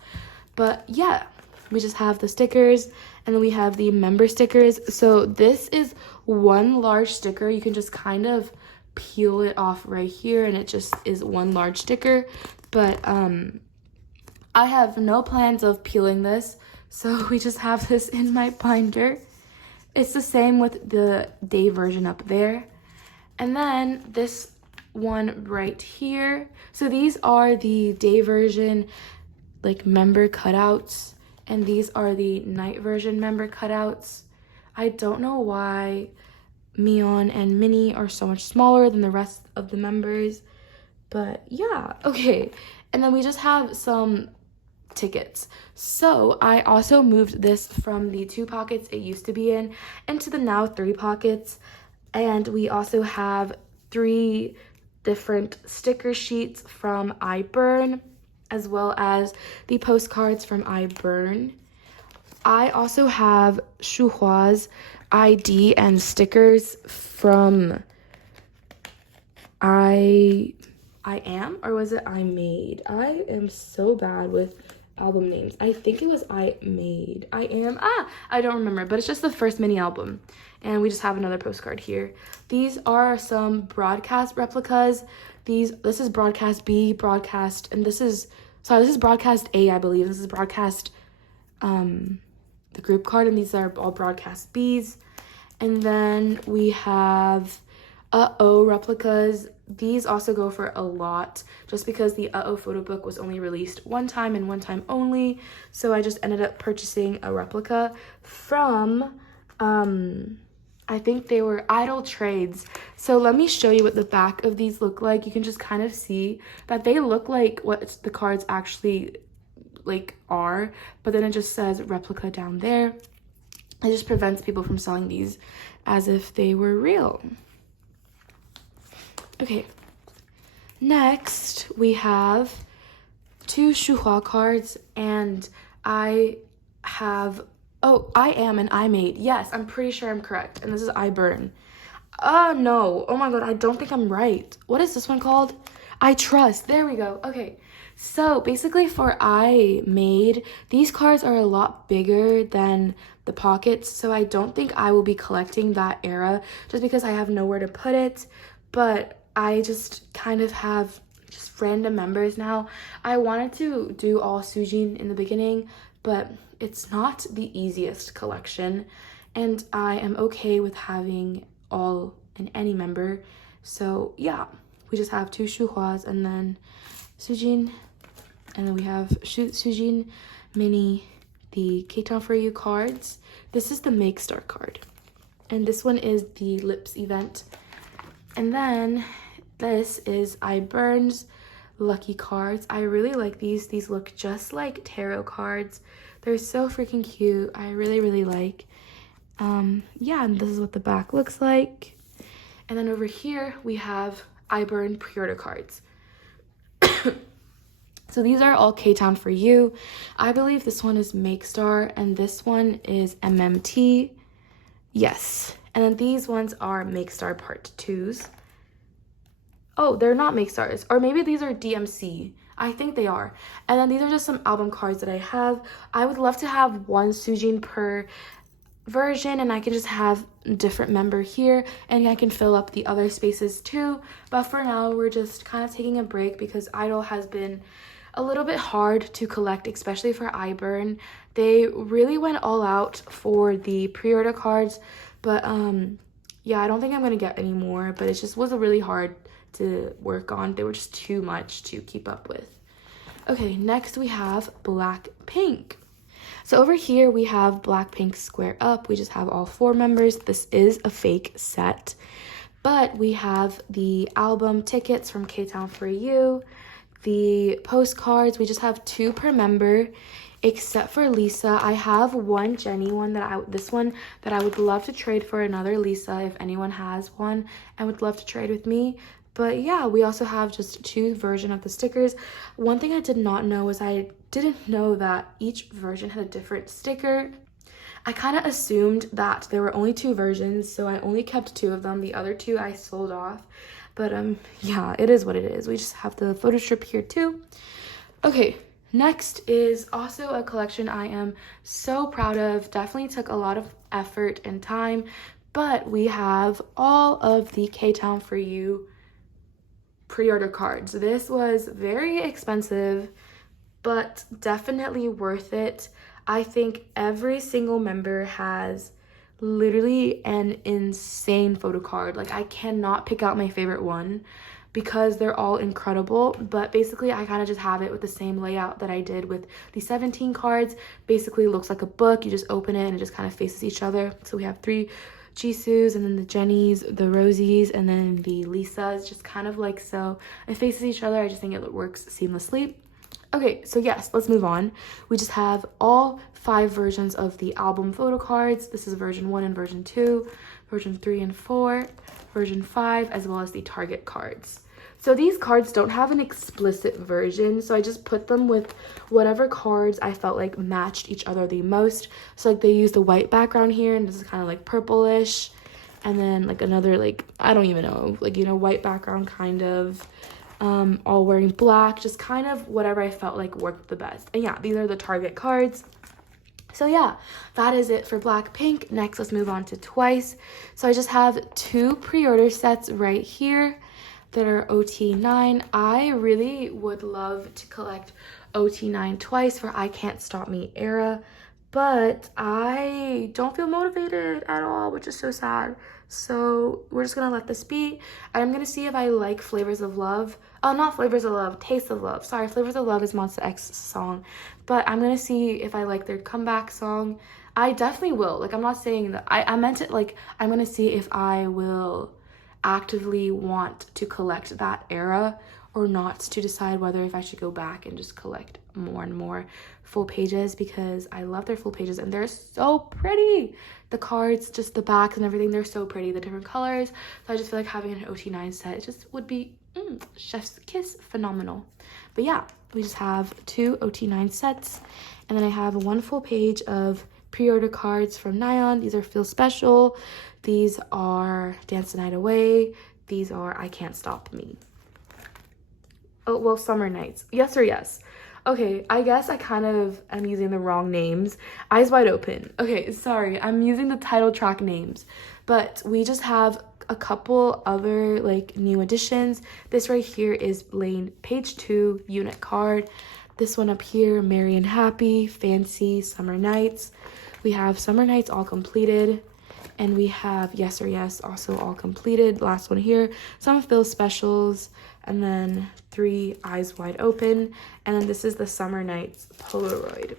But yeah, we just have the stickers, and then we have the member stickers. So this is one large sticker. You can just kind of peel it off right here, and it just is one large sticker. But I have no plans of peeling this, so we just have this in my binder. It's the same with the day version up there. And then this one right here. So these are the day version like member cutouts, and these are the night version member cutouts. I don't know why Mion and Minnie are so much smaller than the rest of the members, but yeah, okay. And then we just have some tickets. So I also moved this from the 2 pockets it used to be in into the now 3 pockets, and we also have 3 different sticker sheets from iBurn, as well as the postcards from iBurn. I also have Shuhua's ID and stickers from I Am, or was it I Made? I am so bad with album names. I think it was I Made. I Am. I don't remember, but it's just the first mini album. And we just have another postcard here. These are some broadcast replicas. This is broadcast B, broadcast, and this is broadcast A, I believe. This is broadcast the group card, and these are all broadcast Bs. And then we have Uh-Oh replicas. These also go for a lot, just because the Uh-Oh photo book was only released one time and one time only. So I just ended up purchasing a replica from I think they were i-dle trades. So let me show you what the back of these look like. You can just kind of see that they look like what the cards actually like are, but then it just says replica down there. It just prevents people from selling these as if they were real. Okay, next we have 2 Shuhua cards, and I have, oh, I Am and I Made. Yes, I'm pretty sure I'm correct. And this is iBurn. No. Oh my god, I don't think I'm right. What is this one called? I Trust. There we go. Okay. So basically for I Made, these cards are a lot bigger than the pockets, so I don't think I will be collecting that era just because I have nowhere to put it. But I just kind of have just random members now. I wanted to do all Sujin in the beginning, but it's not the easiest collection, and I am okay with having all and any member. So yeah, we just have 2 Shuhuas and then Sujin, and then we have Sujin Mini, the K-Town For You cards. This is the Make Star card, and this one is the Lips event. And then this is iBurn's Lucky cards. I really like these. These look just like tarot cards. They're so freaking cute. I really like. Yeah, and this is what the back looks like. And then over here we have iBurn pre-order cards. So these are all K-Town for You. I believe this one is Make Star and this one is MMT. Yes. And then these ones are Make Star Part 2s. Oh, they're not Make Stars. Or maybe these are DMC. I think they are. And then these are just some album cards that I have. I would love to have one Sujin per version and I can just have a different member here and I can fill up the other spaces too. But for now, we're just kind of taking a break because i-dle has been a little bit hard to collect, especially for iBurn. They really went all out for the pre-order cards, but yeah, I don't think I'm gonna get any more, but it just was really hard to work on. They were just too much to keep up with. Okay, next we have Blackpink. So over here we have Blackpink Square Up. We just have all 4 members. This is a fake set, but we have the album tickets from K-Town for You, the postcards. We just have 2 per member, except for Lisa. I have one Jennie one that I would love to trade for another Lisa if anyone has one and would love to trade with me. But yeah, we also have just 2 versions of the stickers. One thing I did not know was I didn't know that each version had a different sticker. I kind of assumed that there were only 2 versions, so I only kept 2 of them. The other 2 I sold off. But yeah, it is what it is. We just have the photo strip here too. Okay, next is also a collection I am so proud of. Definitely took a lot of effort and time, but we have all of the K-Town for You pre-order cards. This was very expensive, but definitely worth it. I think every single member has literally an insane photo card. Like, I cannot pick out my favorite one because they're all incredible, but basically I kind of just have it with the same layout that I did with the 17 cards. Basically it looks like a book. You just open it and it just kind of faces each other. So we have 3 Jisoo's and then the Jennies, the Rosies, and then the Lisas, just kind of like so. It faces each other. I just think it works seamlessly. Okay, so yes, let's move on. We just have all 5 versions of the album photo cards. This is version 1 and version 2, version 3 and 4, version 5, as well as the Target cards. So these cards don't have an explicit version, so I just put them with whatever cards I felt like matched each other the most. So like they used a white background here, and this is kind of like purplish, and then like another like, I don't even know, like, you know, white background kind of, all wearing black, just kind of whatever I felt like worked the best. And yeah, these are the Target cards. So yeah, that is it for Blackpink. Next, let's move on to Twice. So I just have 2 pre-order sets right here that are OT9. I really would love to collect OT9 Twice for I Can't Stop Me era, but I don't feel motivated at all, which is so sad. So we're just gonna let this be. I'm gonna see if I like Flavors of Love. Oh, not Flavors of Love, Taste of Love. Sorry, Flavors of Love is Monsta X's song, but I'm gonna see if I like their comeback song. I definitely will. Like, I'm not saying that I meant it like I'm gonna see if I will actively want to collect that era or not, to decide whether if I should go back and just collect more and more full pages, because I love their full pages and they're so pretty. The cards, just the backs and everything, they're so pretty, the different colors. So I just feel like having an OT9 set just would be chef's kiss phenomenal. But yeah, we just have 2 OT9 sets, and then I have 1 full page of pre-order cards from Nyan. These are Feel Special, these are Dance the Night Away, these are I Can't Stop Me. Oh, well, Summer Nights. Yes or yes. Okay, I guess I kind of am using the wrong names. Eyes Wide Open. Okay, sorry, I'm using the title track names. But we just have a couple other like new additions. This right here is Lane Page 2 unit card. This one up here, Merry and Happy, Fancy, Summer Nights. We have Summer Nights all completed. And we have Yes or Yes also all completed. Last one here, some Feel Specials, and then 3 Eyes Wide Open. And then this is the Summer Nights Polaroid.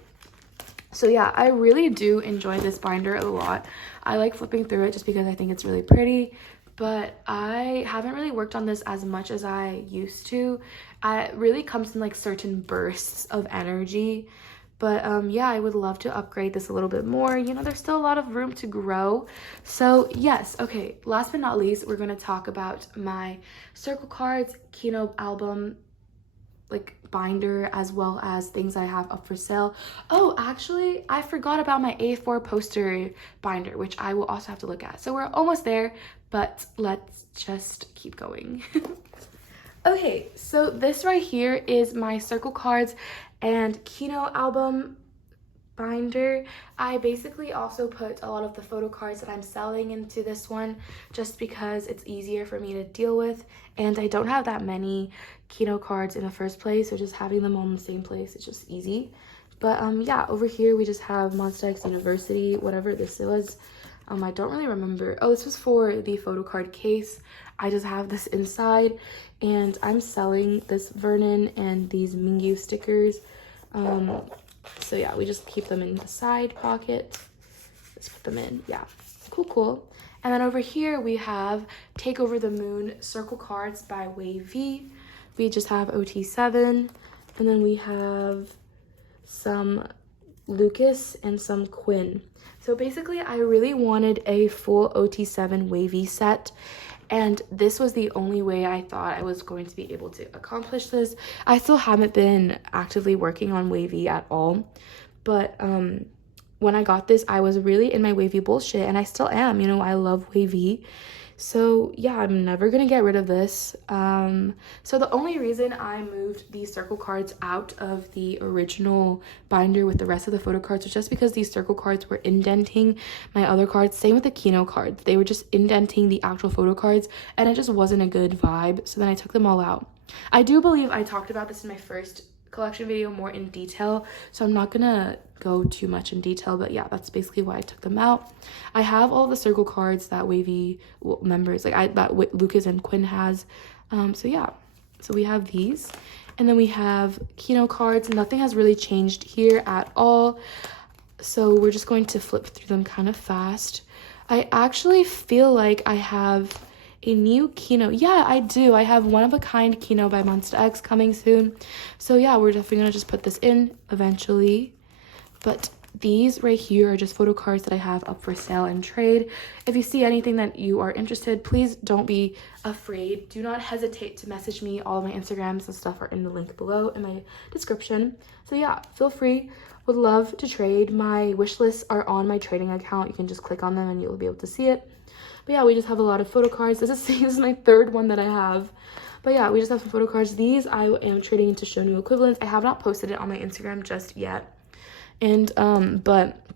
So yeah, I really do enjoy this binder a lot. I like flipping through it just because I think it's really pretty, but I haven't really worked on this as much as I used to. It really comes in like certain bursts of energy. But yeah, I would love to upgrade this a little bit more. You know, there's still a lot of room to grow. So yes, okay, last but not least, we're going to talk about my Circle Cards Kihno album like binder as well as things I have up for sale. Oh, actually, I forgot about my A4 poster binder, which I will also have to look at. So we're almost there, but let's just keep going. Okay, so this right here is my circle cards and kihno album binder. I basically also put a lot of the photo cards that I'm selling into this one just because it's easier for me to deal with, and I don't have that many kihno cards in the first place, so just having them all in the same place, it's just easy. But yeah, over here we just have Monsta X University, whatever this was. I don't really remember. Oh, this was for the photo card case. I just have this inside, and I'm selling this Vernon and these Mingyu stickers. So yeah, we just keep them in the side pocket. Let's put them in. Yeah, cool. And then over here we have Take Over the Moon circle cards by wayv. We just have OT7, and then we have some Lucas and some Quinn. So basically I really wanted a full OT7 wavy set, and this was the only way I thought I was going to be able to accomplish this. I still haven't been actively working on wavy at all, but when I got this, I was really in my wavy bullshit, and I still am. You know, I love wavy. So yeah, I'm never gonna get rid of this. So the only reason I moved these circle cards out of the original binder with the rest of the photo cards was just because these circle cards were indenting my other cards. Same with the kihno cards. They were just indenting the actual photo cards, and it just wasn't a good vibe. So then I took them all out. I do believe I talked about this in my first collection video more in detail, so I'm not gonna go too much in detail, but yeah, that's basically why I took them out. I have all the circle cards that wavy members, like that Lucas and Quinn has. So yeah, so we have these, and then we have kihno cards. Nothing has really changed here at all, so we're just going to flip through them kind of fast. I actually feel like I have a new kihno. Yeah, I do. I have one of a kind kihno by Monsta X coming soon. So yeah, we're definitely gonna just put this in eventually. But these right here are just photo cards that I have up for sale and trade. If you see anything that you are interested, please don't be afraid. Do not hesitate to message me. All of my Instagrams and stuff are in the link below in my description. So yeah, feel free. Would love to trade. My wish lists are on my trading account. You can just click on them and you'll be able to see it. But yeah, we just have a lot of photo cards. This is my third one that I have. But yeah, we just have some photo cards. These I am trading into shownu equivalents. I have not posted it on my Instagram just yet. And but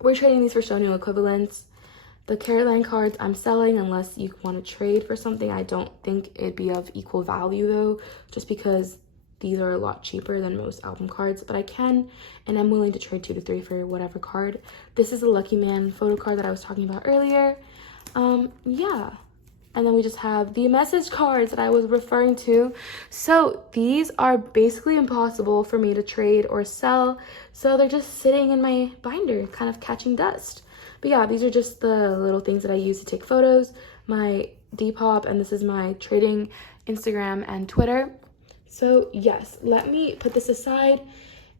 we're trading these for shownu equivalents. The Caroline cards I'm selling unless you want to trade for something. I don't think it'd be of equal value though, just because these are a lot cheaper than most album cards, but I can, and I'm willing to trade 2 to 3 for whatever card. This is a Lucky Man photo card that I was talking about earlier. Yeah. And then we just have the message cards that I was referring to. So these are basically impossible for me to trade or sell. So they're just sitting in my binder, kind of catching dust. But yeah, these are just the little things that I use to take photos. My Depop, and this is my trading Instagram and Twitter. So yes, let me put this aside,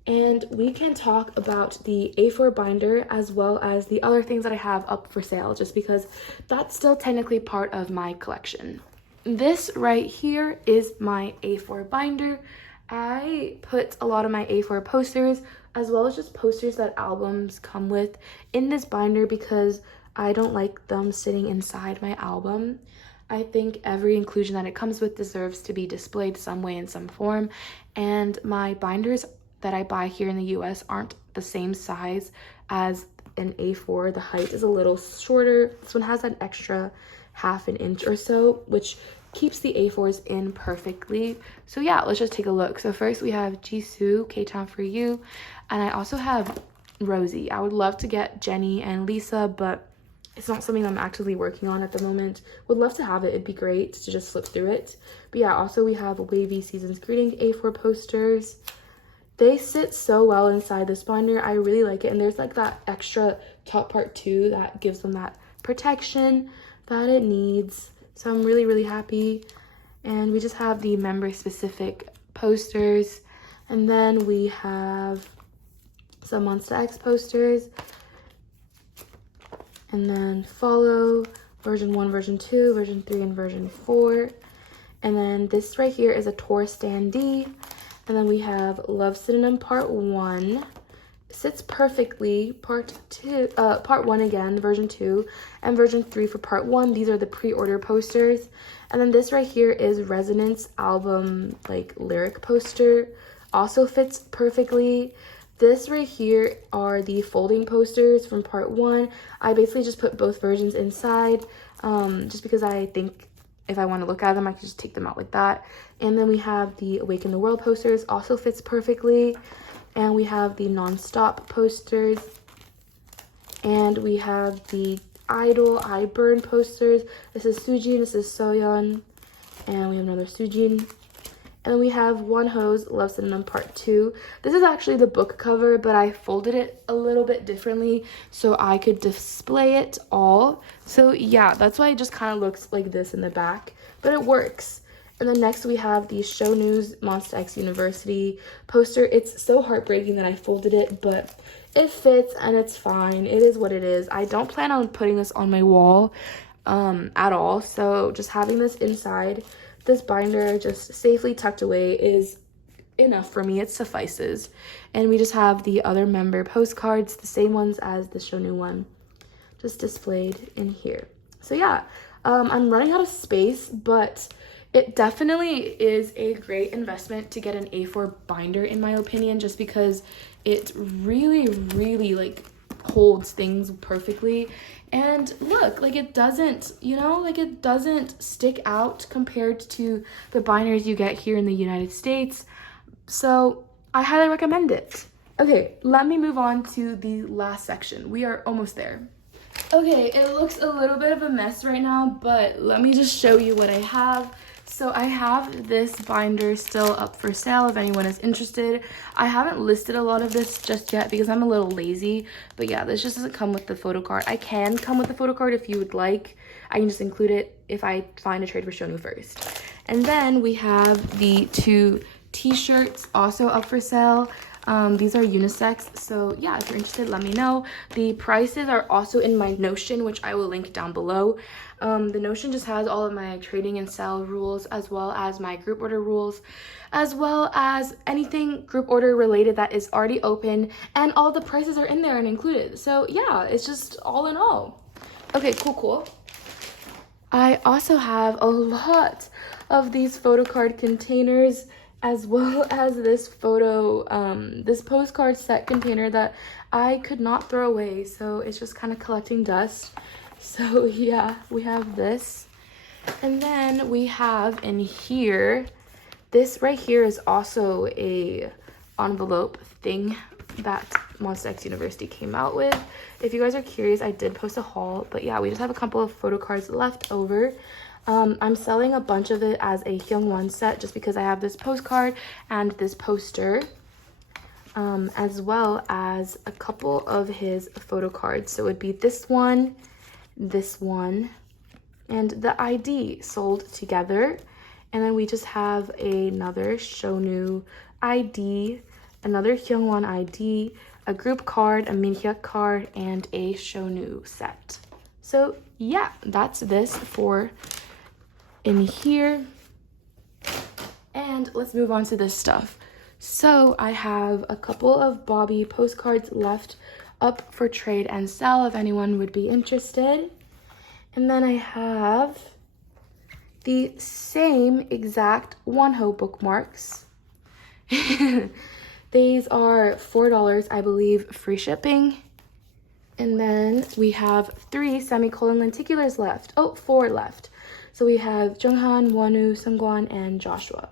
and we can talk about the A4 binder as well as the other things that I have up for sale, just because that's still technically part of my collection. This right here is my A4 binder. I put a lot of my A4 posters as well as just posters that albums come with in this binder because I don't like them sitting inside my album. I think every inclusion that it comes with deserves to be displayed some way in some form, and my binders that I buy here in the US aren't the same size as an A4. The height is a little shorter. This one has an extra half an inch or so, which keeps the A4s in perfectly. So yeah, let's just take a look. So first we have Jisoo, K-Town for You, and I also have Rosie. I would love to get Jenny and Lisa, but it's not something I'm actively working on at the moment. Would love to have it. It'd be great to just flip through it. But yeah, also we have wavy Season's Greeting A4 posters. They sit so well inside this binder. I really like it. And there's like that extra top part too that gives them that protection that it needs. So I'm really, really happy. And we just have the member specific posters. And then we have some Monsta X posters. And then Follow, version 1, version 2, version 3, and version 4. And then this right here is a tour standee. And then we have Love Synonym Part 1. Sits perfectly. Part 1 again, version 2, and version 3 for part 1. These are the pre-order posters. And then this right here is Resonance album like lyric poster. Also fits perfectly. This right here are the folding posters from part 1. I basically just put both versions inside just because I think if I want to look at them, I can just take them out like that. And then we have the Awaken the World posters, also fits perfectly. And we have the Non-Stop posters. And we have the i-dle, I Burn posters. This is Soojin, this is Soyeon. And we have another Soojin. And then we have Wonho's Love Synonym Part 2. This is actually the book cover, but I folded it a little bit differently so I could display it all. So yeah, that's why it just kind of looks like this in the back, but it works. And then next we have the shownu's Monsta X University poster. It's so heartbreaking that I folded it, but it fits and it's fine. It is what it is. I don't plan on putting this on my wall at all, so just having this inside this binder just safely tucked away is enough for me. It suffices. And we just have the other member postcards, the same ones as the shownu one, just displayed in here. So yeah, I'm running out of space, but it definitely is a great investment to get an A4 binder in my opinion, just because it really like holds things perfectly. And look, like it doesn't, you know, like it doesn't stick out compared to the binders you get here in the United States. So I highly recommend it. Okay, let me move on to the last section. We are almost there. Okay, it looks a little bit of a mess right now, but let me just show you what I have. So I have this binder still up for sale if anyone is interested. I haven't listed a lot of this just yet because I'm a little lazy. But yeah, this just doesn't come with the photo card. I can come with the photo card if you would like. I can just include it if I find a trade for shownu first. And then we have the 2 t-shirts also up for sale. These are unisex, so yeah, if you're interested, let me know. The prices are also in my Notion, which I will link down below. The Notion just has all of my trading and sell rules, as well as my group order rules, as well as anything group order related that is already open, and all the prices are in there and included. So yeah, it's just all in all. Okay, cool. I also have a lot of these photo card containers, as well as this this postcard set container that I could not throw away, so it's just kind of collecting dust. So yeah, we have this. And then we have in here, this right here is also a envelope thing that Monsta X University came out with. If you guys are curious, I did post a haul, but yeah, we just have a couple of photo cards left over. I'm selling a bunch of it as a Hyungwon set just because I have this postcard and this poster, as well as a couple of his photo cards. So it would be this one, and the ID sold together. And then we just have another shownu ID, another Hyungwon ID, a group card, a minghao card, and a shownu set. So yeah, that's this for in here. And let's move on to this stuff. So I have a couple of Bobby postcards left up for trade and sell if anyone would be interested. And then I have the same exact wonho bookmarks. These are $4, I believe, free shipping. And then we have 3 semicolon lenticulars left. Oh, 4 left. So we have Junghan, Wonho, Seungkwan, and Joshua.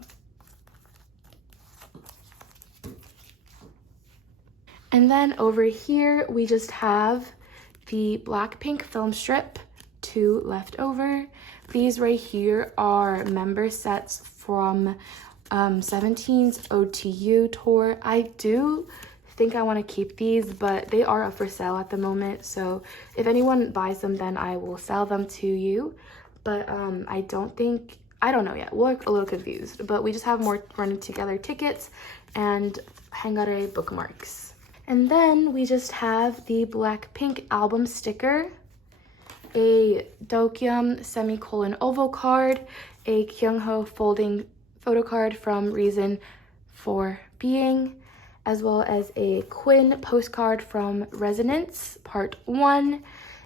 And then over here, we just have the Blackpink film strip, 2 left over. These right here are member sets from 17's OTU tour. I do think I want to keep these, but they are up for sale at the moment. So if anyone buys them, then I will sell them to you. But I don't know yet. We're a little confused, but we just have more running together tickets and hangare bookmarks. And then we just have the Blackpink album sticker, a Dokyeom semicolon oval card, a Kyungho folding photo card from Reason for being, as well as a Quinn postcard from Resonance Part 1,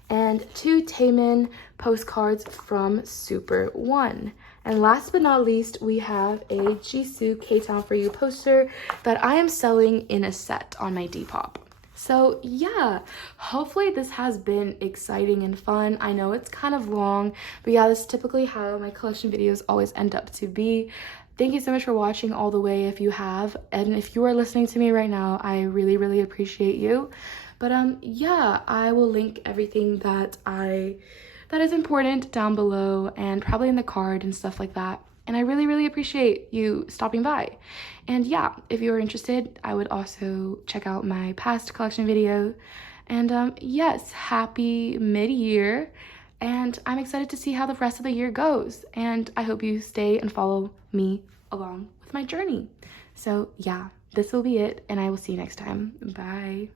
and 2 Taemin postcards from Super 1. And last but not least, we have a Jisoo K-Town For You poster that I am selling in a set on my Depop. So yeah, hopefully this has been exciting and fun. I know it's kind of long, but yeah, this is typically how my collection videos always end up to be. Thank you so much for watching all the way if you have, and if you are listening to me right now, I really, really appreciate you. But yeah, I will link everything that is important down below and probably in the card and stuff like that. And I really, really appreciate you stopping by. And yeah, if you are interested, I would also check out my past collection video. And yes, happy mid-year. And I'm excited to see how the rest of the year goes. And I hope you stay and follow me along with my journey. So yeah, this will be it, and I will see you next time. Bye.